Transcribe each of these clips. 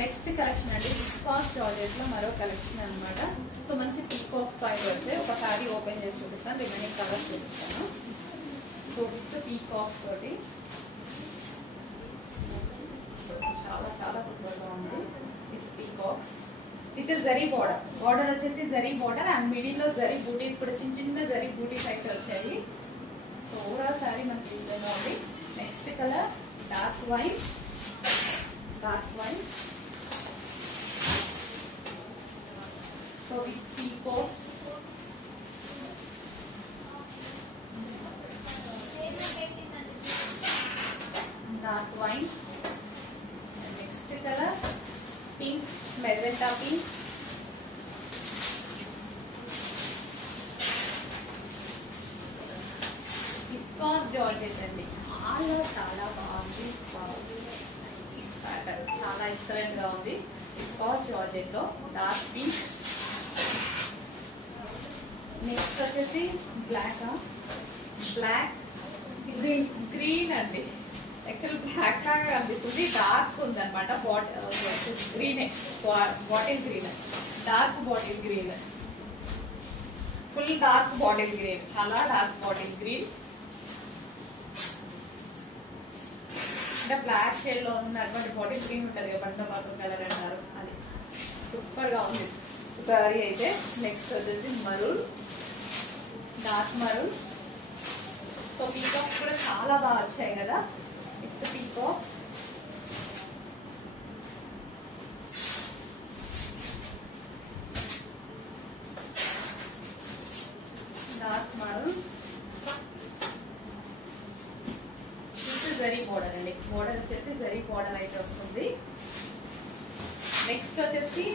Next collection అండి viscous georgette లో మరో కలెక్షన్ అన్నమాట. సో మంచి పీకాక్ స్టైల్ వచ్చే ఒక సారీ ఓపెన్ చేసి చూపిస్తాను, రిమైనింగ్ కలర్స్ చూపిస్తాను. సో విత్ పీకాక్ తోటి చాలా చాలా సూపర్ గా ఉంది. With peacocks with zari border, border వచ్చేసి జరీ బార్డర్ అండ్ మిడిల్ లో జరీ బూటీస్ కూడా చిన్న చిన్న జరీ బూటీస్ అయితే వచ్చాయి. సో ఓవరాల్ సారీ మనకి ఈ విధంగా ఉంది. Next colour dark wine, dark wine. So with peacocks, dark wine. Next colour pink, magenta pink. Viscose georgette అండి, చాలా చాలా బాగుంది. చాలా ఎక్సలెంట్ గా ఉంది. విస్కాస్ జార్జెట్ లో డార్క్ పింక్. నెక్స్ట్ వచ్చేసి బ్లాక్, బ్లాక్ గ్రీన్, గ్రీన్ అండి. యాక్చువల్ బ్లాక్ లాగా కనిపిస్తుంది, డార్క్ ఉంది అనమాట. గ్రీనే, bottle green, dark bottle green, full dark bottle green, చాలా డార్క్ బాటిల్ గ్రీన్. అంటే బ్లాక్ షేడ్ లో ఉన్నటువంటి బాటిల్ గ్రీన్ ఉంటుంది కదా, బండపాత్ర కలర్ అంటారు, అది సూపర్ గా ఉంది సారీ అయితే. నెక్స్ట్ వచ్చేసి maroon, dark maroon. So peacocks కూడా చాలా బాగా వచ్చాయి కదా, with peacocks. Dark maroon with zari border అండి, బోర్డర్ వచ్చేసి జరీ బోర్డర్ అయితే వస్తుంది. నెక్స్ట్ వచ్చేసి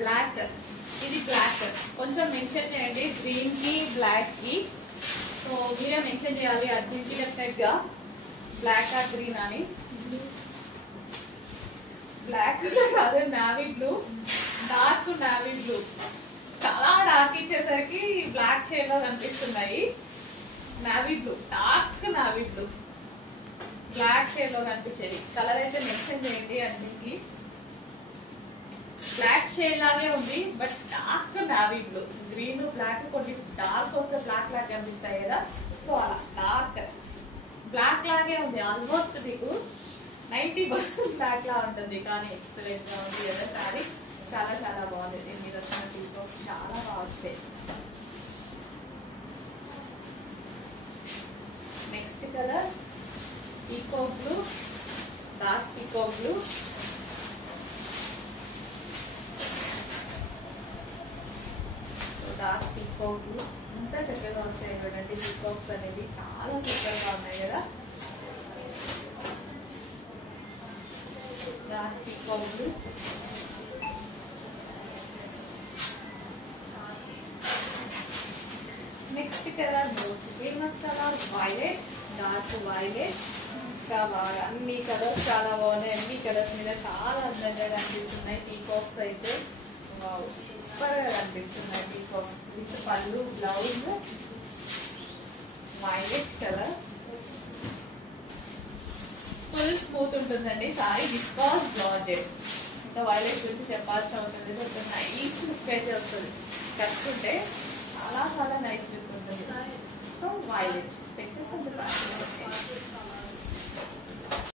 బ్లాక్, ఇది బ్లాక్ కొంచెం మెన్షన్ చేయండి గ్రీన్ కి బ్లాక్ కి. సో మీరే మెన్షన్ చేయాలి అర్జెంట్ డెఫినెట్ గా బ్లాక్ ఆ గ్రీన్ అని. బ్లాక్ కాదు, navy blue, dark navy blue. చాలా డార్క్ ఇచ్చేసరికి బ్లాక్ షేడ్ లో కనిపిస్తున్నాయి. Navy blue, dark navy blue, black shade లో కనిపించేది. కలర్ అయితే మెన్షన్ చేయండి అన్నింటికి. బ్లాక్ షేడ్ లాగే ఉంది but dark navy blue. Green black కొన్ని డార్క్ వస్తే బ్లాక్ లాగా కనిపిస్తాయి కదా, సో అలా డార్క్ బ్లాక్ లాగే ఉంది. ఆల్మోస్ట్ మీకు 90% బ్లాక్ లా ఉంటుంది, కానీ ఎక్సలెంట్ గా ఉంది కదా సారీ. చాలా చాలా బాగుంది. దీని మీద వచ్చిన పీకాక్స్ చాలా బాగా వచ్చాయి. Next colour peacock blue, dark peacock blue. Dark peacock blue ఎంత చక్కగా వచ్చాయి చూడండి. పీకాక్స్ అనేది చాలా సూపర్ గా ఉన్నాయి కదా. Dark peacock blue. Next colour most famous colour violet, dark violet. ఇంకా బాగా అన్ని కలర్స్ చాలా బాగున్నాయి. అన్ని కలర్స్ మీద చాలా అందంగా కనిపిస్తున్నాయి పీకాక్స్ అయితే. సూపర్ గా కనిపిస్తున్నాయి పీకాక్స్. విత్ పళ్ళు, blouse violet colour. Full smooth ఉంటుందండి సారీ. విస్కాస్ జార్జెట్, ఇంకా వైలెట్ గురించి చెప్పాల్సిన అవసరం లేదు. ఒక నైస్ లుక్ అయితే వస్తుంది, కట్టుకుంటే చాలా చాలా నైస్ లుక్ ఉంటుంది. సో వైలెట్ చెక్ చేసుకుంటే